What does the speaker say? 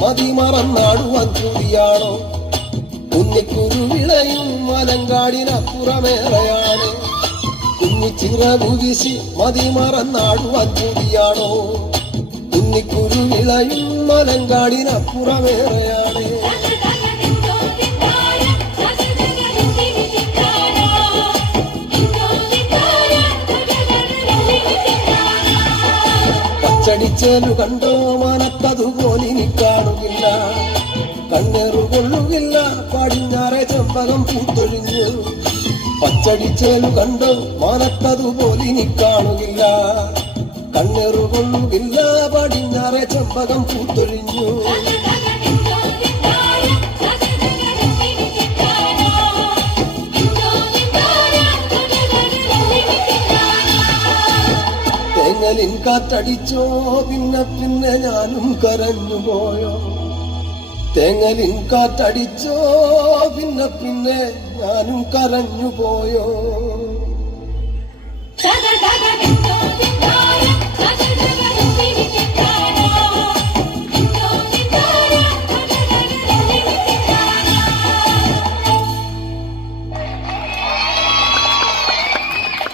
മതി മറന്നാടുവാൻ കൂടിയാണോ? കുഞ്ഞിക്കുരുവിളയും മലങ്കാടിനപ്പുറമേറെയാണ്. കുഞ്ഞിച്ചിറകു വീശി മതി മറന്നാടുവാൻ കൂടിയാണോ? കുഞ്ഞിക്കുരുവിളയും മലങ്കാടിനപ്പുറമേറെയാണ്. പച്ചടിച്ചേലു കണ്ടോ മനത്തതുപോലിനി കാണുകില്ല. കണ്ണേറു കൊള്ളുകില്ല പടിഞ്ഞാറെ ചെമ്പകം പൂത്തൊഴിഞ്ഞു. പച്ചടിച്ചേലു കണ്ടോ മനത്തതുപോലിനി കാണുകില്ല. കണ്ണേറു കൊള്ളുകില്ല പടിഞ്ഞാറെ ചെമ്പകം പൂത്തൊഴിഞ്ഞു. തേങ്ങലിൻ കാറ്റടിച്ചോ പിന്നെ പിന്നെ ഞാനും കരഞ്ഞുപോയോ? തേങ്ങലിൻ കാറ്റടിച്ചോ പിന്നെ പിന്നെ ഞാനും കരഞ്ഞുപോയോ?